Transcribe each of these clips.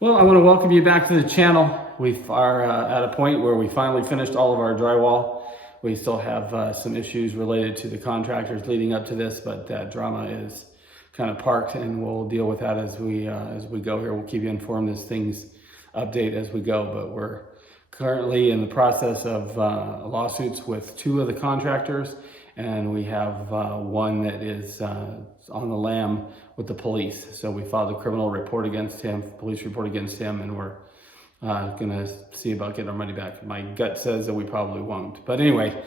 Well, I want to welcome you back to the channel. We are at a point where we finally finished all of our drywall. We still have some issues related to the contractors leading up to this, but that drama is kind of parked, and we'll deal with that as we go here. We'll keep you informed as things update as we go, but we're currently in the process of lawsuits with two of the contractors, and we have one that is on the lam with the police. So we filed a criminal report against him, police report against him, and we're gonna see about getting our money back. My gut says that we probably won't. But anyway,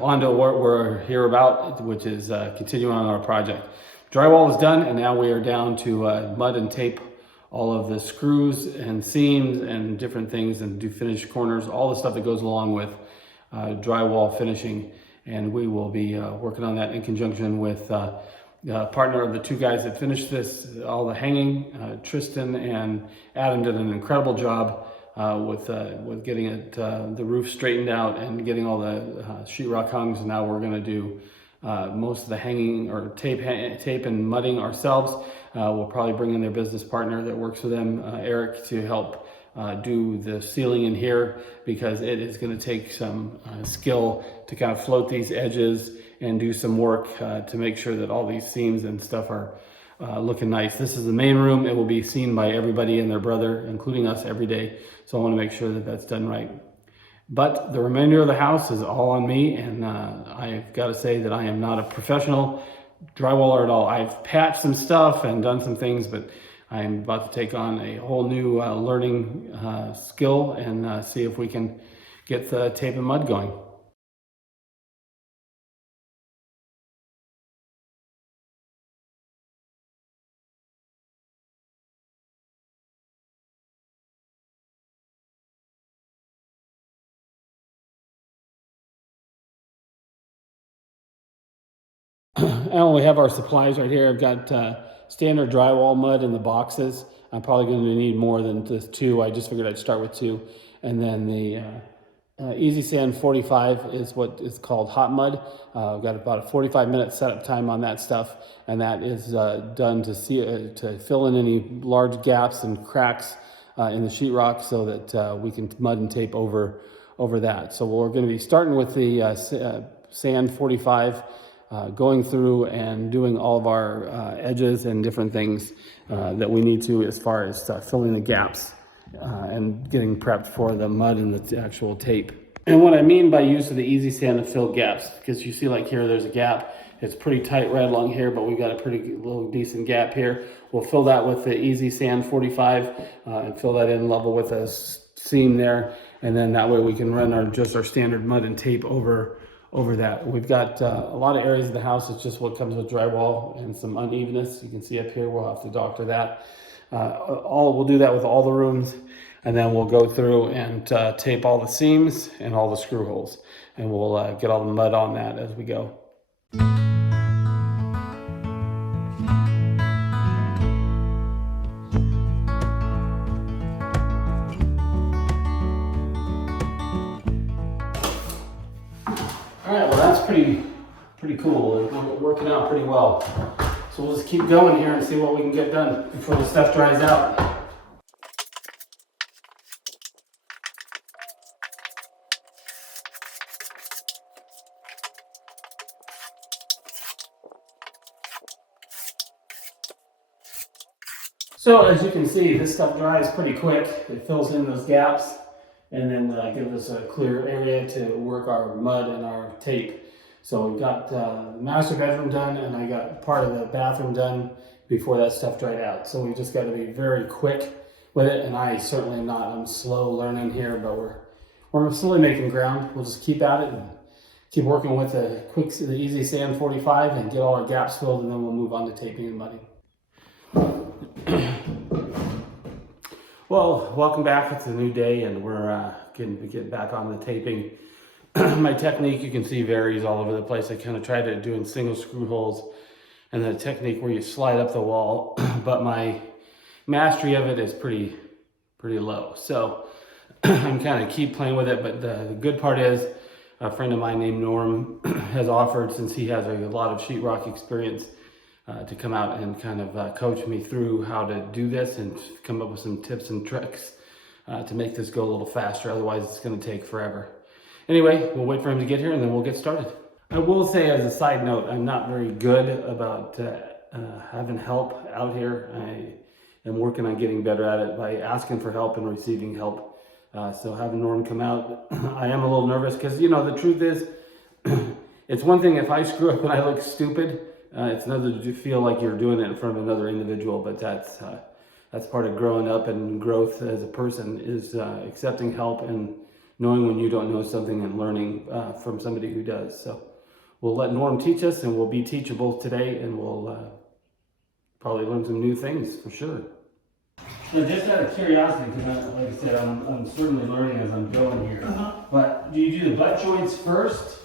on to what we're here about, which is continuing on our project. Drywall is done, and now we are down to mud and tape all of the screws and seams and different things, and do finish corners, all the stuff that goes along with drywall finishing. And we will be working on that in conjunction with partner of the two guys that finished this, all the hanging. Tristan and Adam did an incredible job with getting it, the roof straightened out and getting all the sheetrock hung. So now we're going to do most of the hanging or tape and mudding ourselves. We'll probably bring in their business partner that works with them, Eric, to help do the ceiling in here, because it is going to take some skill to kind of float these edges and do some work to make sure that all these seams and stuff are looking nice. This is the main room. It will be seen by everybody and their brother, including us, every day. So I want to make sure that that's done right. But the remainder of the house is all on me, and I've got to say that I am not a professional drywaller at all. I've patched some stuff and done some things, but I'm about to take on a whole new learning skill and see if we can get the tape and mud going. And we have our supplies right here. I've got standard drywall mud in the boxes. I'm probably going to need more than just two. I just figured I'd start with two. And then the Easy Sand 45 is what is called hot mud. I've got about a 45-minute setup time on that stuff, and that is done to fill in any large gaps and cracks in the sheetrock, so that we can mud and tape over that. So we're going to be starting with the Sand 45. Going through and doing all of our edges and different things that we need to, as far as filling the gaps and getting prepped for the mud and the actual tape. And what I mean by use of the Easy Sand to fill gaps, because you see like here, there's a gap. It's pretty tight right along here, but we got a pretty little decent gap here. We'll fill that with the Easy Sand 45 and fill that in level with a seam there. And then that way we can run just our standard mud and tape over that. We've got a lot of areas of the house. It's just what comes with drywall and some unevenness. You can see up here, we'll have to doctor that. We'll do that with all the rooms, and then we'll go through and tape all the seams and all the screw holes, and we'll get all the mud on that as we go. All right, well, that's pretty cool. It's working out pretty well. So we'll just keep going here and see what we can get done before the stuff dries out. So as you can see, this stuff dries pretty quick. It fills in those gaps, and then gives us a clear area to work our mud and our tape. So we've got the master bedroom done, and I got part of the bathroom done before that stuff dried out. So we just got to be very quick with it, and I certainly am not. I'm slow learning here, but we're slowly making ground. We'll just keep at it and keep working with the Easy Sand 45 and get all our gaps filled, and then we'll move on to taping and mudding. Well, welcome back. It's a new day, and we're getting back on the taping. My technique, you can see, varies all over the place. I kind of tried to do in single screw holes, and the technique where you slide up the wall, but my mastery of it is pretty low. So I'm kind of keep playing with it. But the good part is, a friend of mine named Norm has offered, since he has a lot of sheetrock experience, to come out and kind of coach me through how to do this and come up with some tips and tricks to make this go a little faster. Otherwise, it's going to take forever. Anyway, we'll wait for him to get here and then we'll get started. I will say as a side note, I'm not very good about having help out here. I am working on getting better at it by asking for help and receiving help. So having Norm come out, I am a little nervous because, you know, the truth is, it's one thing if I screw up and I look stupid. It's another to feel like you're doing it in front of another individual, but that's part of growing up and growth as a person is accepting help and knowing when you don't know something and learning from somebody who does. So we'll let Norm teach us and we'll be teachable today and we'll probably learn some new things for sure. So just out of curiosity, because like I said, I'm certainly learning as I'm going here. But do you do the butt joints first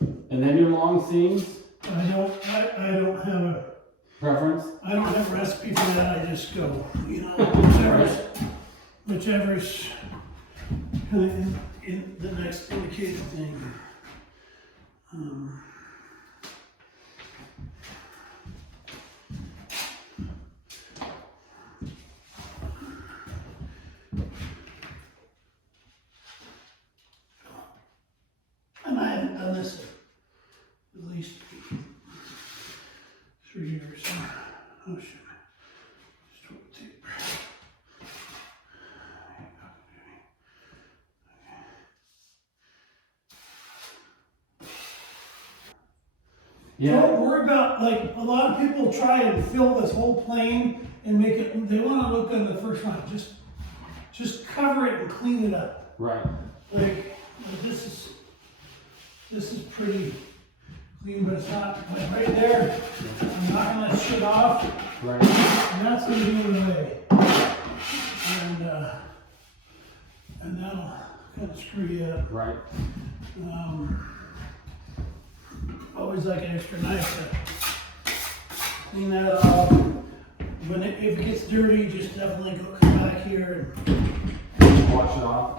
and then your long seams? I don't have a Preference? I don't have a recipe for that. I just go, you know, whichever's kind of in the next indicated thing. And I haven't done this at least 3 years. Oh shit. Just toilet tape. Yeah. Don't worry about, like, a lot of people try and fill this whole plane and make it, they want to look on the first one. Just cover it and clean it up. Right. Like, this is pretty clean, but it's not, like right there, I'm knocking that shit off. Right. And that's gonna be in the way. And that'll kind of screw you up. Right. Always like an extra knife to clean that off. If it gets dirty, just definitely come back here Wash it off.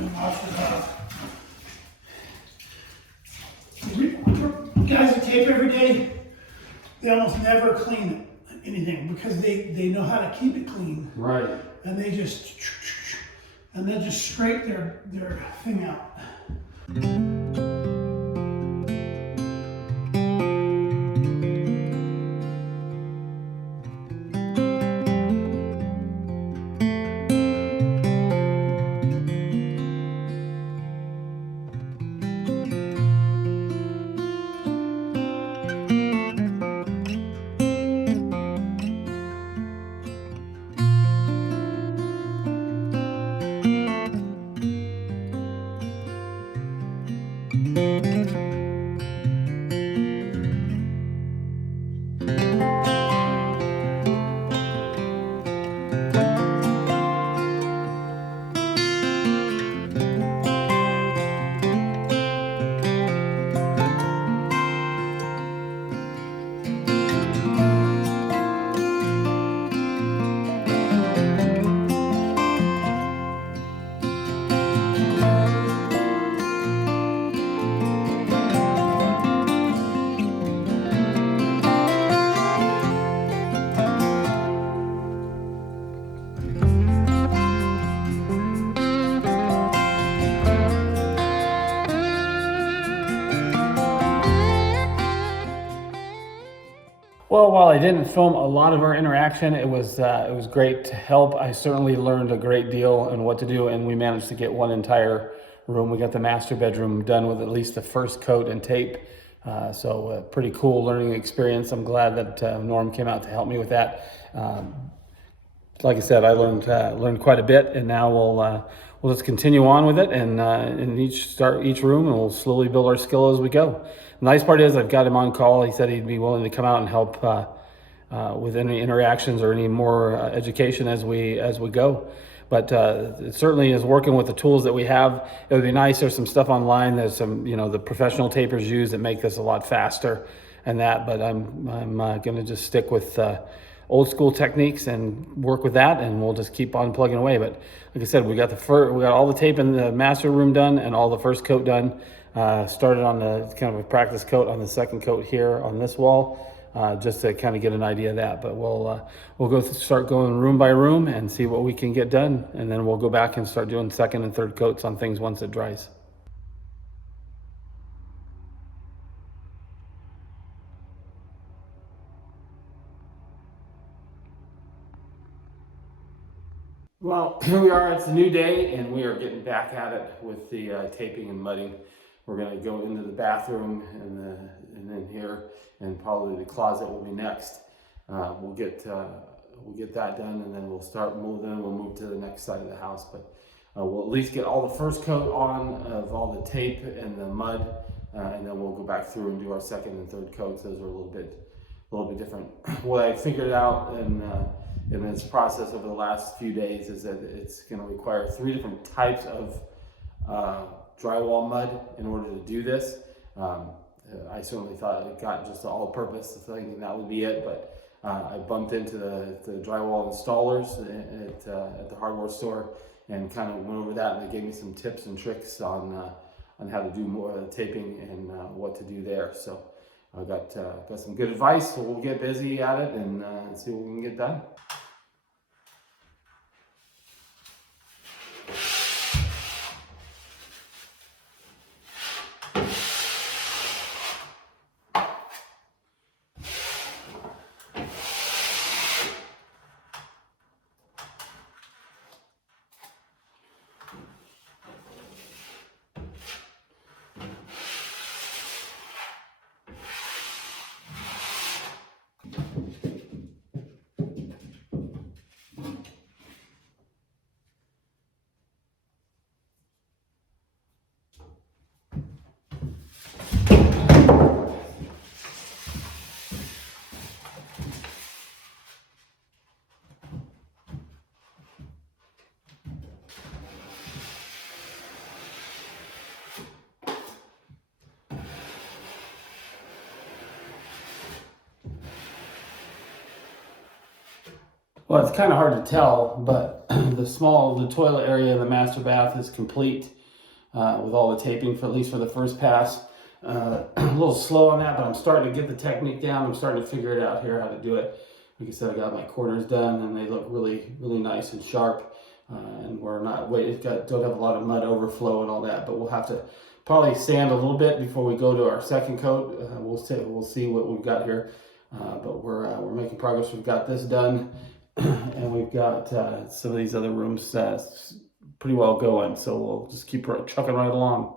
and wash it off. Guys that tape every day, they almost never clean anything because they know how to keep it clean. Right. And they just scrape their thing out. Well, while I didn't film a lot of our interaction, it was great to help. I certainly learned a great deal on what to do, and we managed to get one entire room. We got the master bedroom done with at least the first coat and tape. So a pretty cool learning experience. I'm glad that Norm came out to help me with that. Like I said, I learned quite a bit, and now we'll just continue on with it and start each room, and we'll slowly build our skill as we go. The nice part is I've got him on call. He said he'd be willing to come out and help with any interactions or any more education as we go. But it certainly is working with the tools that we have. It would be nice. There's some stuff online. There's some, the professional tapers use that make this a lot faster and that. But I'm going to just stick with old school techniques and work with that, and we'll just keep on plugging away. But like I said, we got all the tape in the master room done and all the first coat done. Started on the kind of a practice coat on the second coat here on this wall, just to kind of get an idea of that. But we'll start going room by room and see what we can get done, and then we'll go back and start doing second and third coats on things once it dries. Well, here we are. It's a new day, and we are getting back at it with the taping and mudding. We're going to go into the bathroom and then here, and probably the closet will be next. We'll get that done, and then we'll start moving. We'll move to the next side of the house, but we'll at least get all the first coat on of all the tape and the mud, and then we'll go back through and do our second and third coats. Those are a little bit different. What I figured out in this process over the last few days is that it's going to require 3 different types of drywall mud in order to do this. I certainly thought it got just an all-purpose thing and that would be it, but I bumped into the drywall installers at the hardware store and kind of went over that, and they gave me some tips and tricks on how to do more taping and what to do there. So I got some good advice, so we'll get busy at it and see what we can get done. Well, it's kind of hard to tell, but the toilet area in the master bath is complete with all the taping, for at least for the first pass. A little slow on that, but I'm starting to get the technique down. I'm starting to figure it out here how to do it. Like I said, I got my corners done, and they look really, really nice and sharp. And we're not don't have a lot of mud overflow and all that, but we'll have to probably sand a little bit before we go to our second coat. We'll see what we've got here, but we're making progress. We've got this done. And we've got some of these other rooms pretty well going, so we'll just keep chucking right along.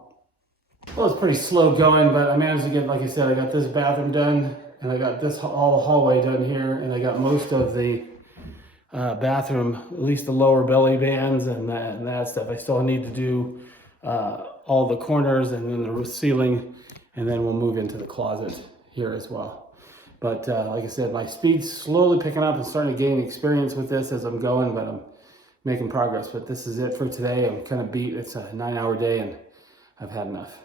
Well, it's pretty slow going, but I managed to get, like I said, I got this bathroom done, and I got all the hallway done here, and I got most of the bathroom, at least the lower belly bands and that stuff. I still need to do all the corners and then the roof ceiling, and then we'll move into the closet here as well. But like I said, my speed's slowly picking up and starting to gain experience with this as I'm going, but I'm making progress. But this is it for today. I'm kind of beat. It's a 9-hour day and I've had enough.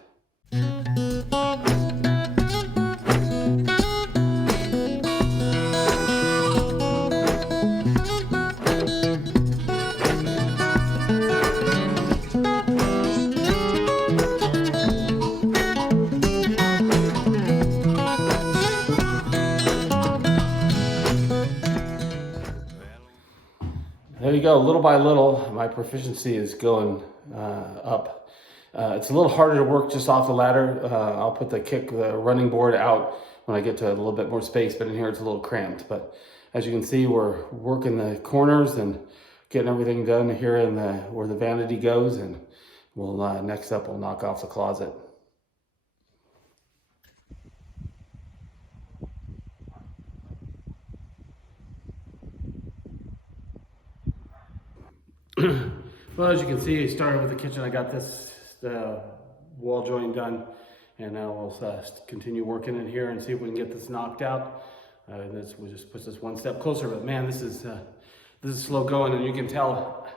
There you go. Little by little, my proficiency is going up. It's a little harder to work just off the ladder. I'll put the running board out when I get to a little bit more space, but in here it's a little cramped. But as you can see, we're working the corners and getting everything done here in where the vanity goes, and we'll next up we'll knock off the closet. Well, as you can see, I started with the kitchen. I got this wall joint done, and now we'll continue working in here and see if we can get this knocked out. This will just push us one step closer. But man, this is slow going, and you can tell.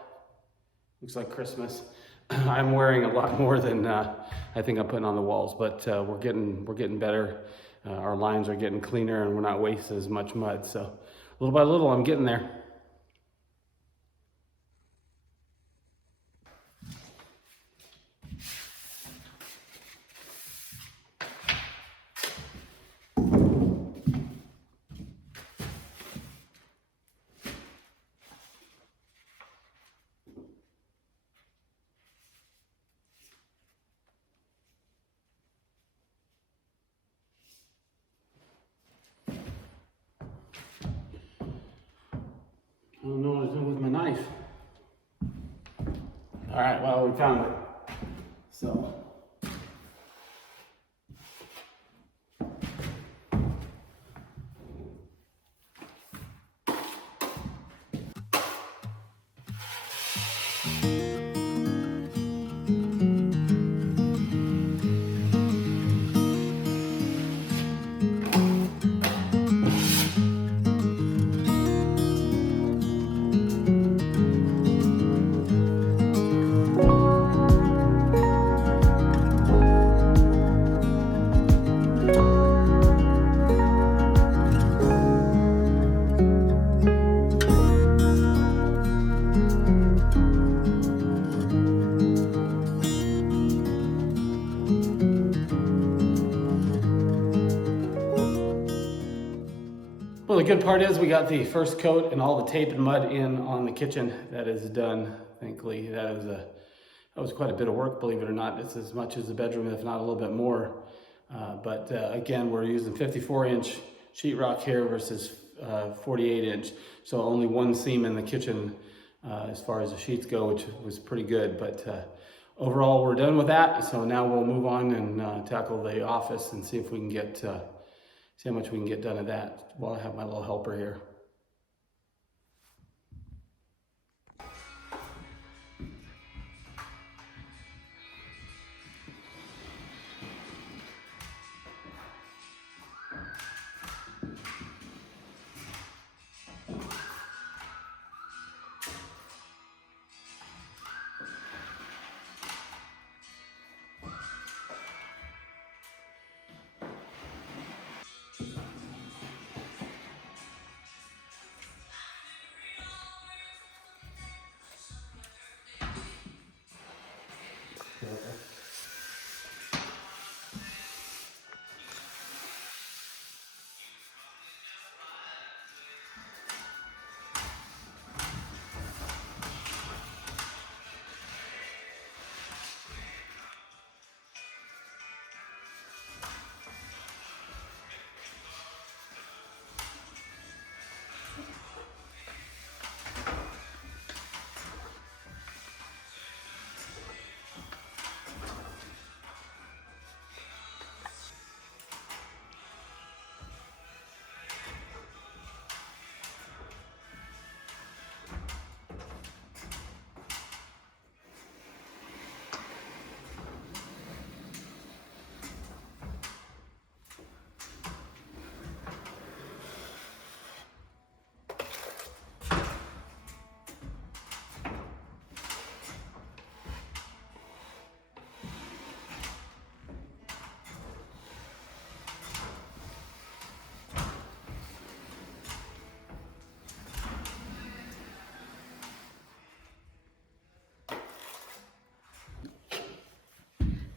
Looks like Christmas. I'm wearing a lot more than I think I'm putting on the walls, but we're getting better. Our lines are getting cleaner, and we're not wasting as much mud. So little by little, I'm getting there. I don't know what to do with my knife. All right, well, we found it. So. Well, the good part is we got the first coat and all the tape and mud in on the kitchen. That is done. Thankfully, that was quite a bit of work, believe it or not. It's as much as the bedroom, if not a little bit more. But again, we're using 54-inch sheetrock here versus 48-inch. So only one seam in the kitchen as far as the sheets go, which was pretty good. But overall, we're done with that. So now we'll move on and tackle the office and see if we can get, see how much we can get done of that while I have my little helper here.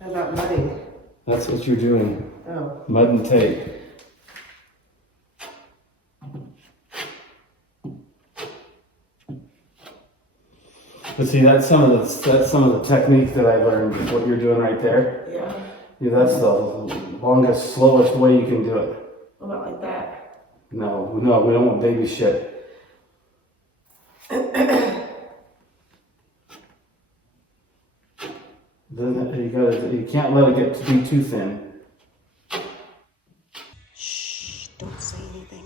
How about mudding? That's what you're doing. Oh, Mud and tape. But see, that's some of the technique that I learned. What you're doing right there. yeah. Yeah, that's the longest, slowest way you can do it. Well, not like that. No, we don't want baby shit. You can't let it get to be too thin. Shh, don't say anything.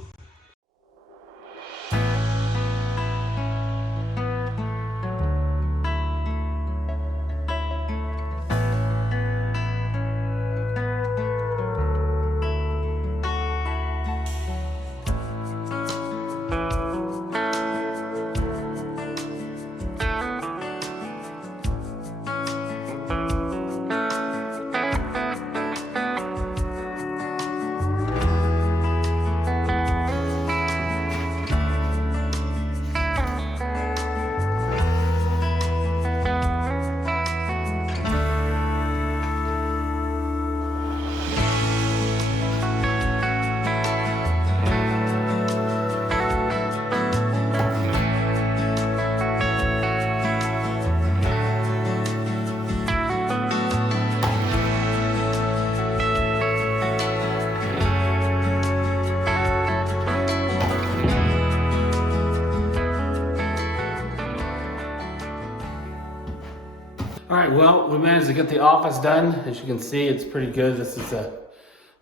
All right, well, we managed to get the office done. As you can see, it's pretty good. This is a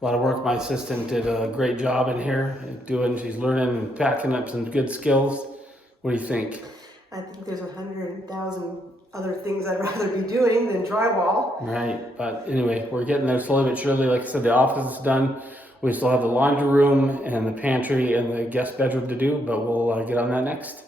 lot of work. My assistant did a great job in here she's learning and packing up some good skills. What do you think? I think there's 100,000 other things I'd rather be doing than drywall. Right, but anyway, we're getting there slowly but surely. Like I said, the office is done. We still have the laundry room and the pantry and the guest bedroom to do, but we'll get on that next.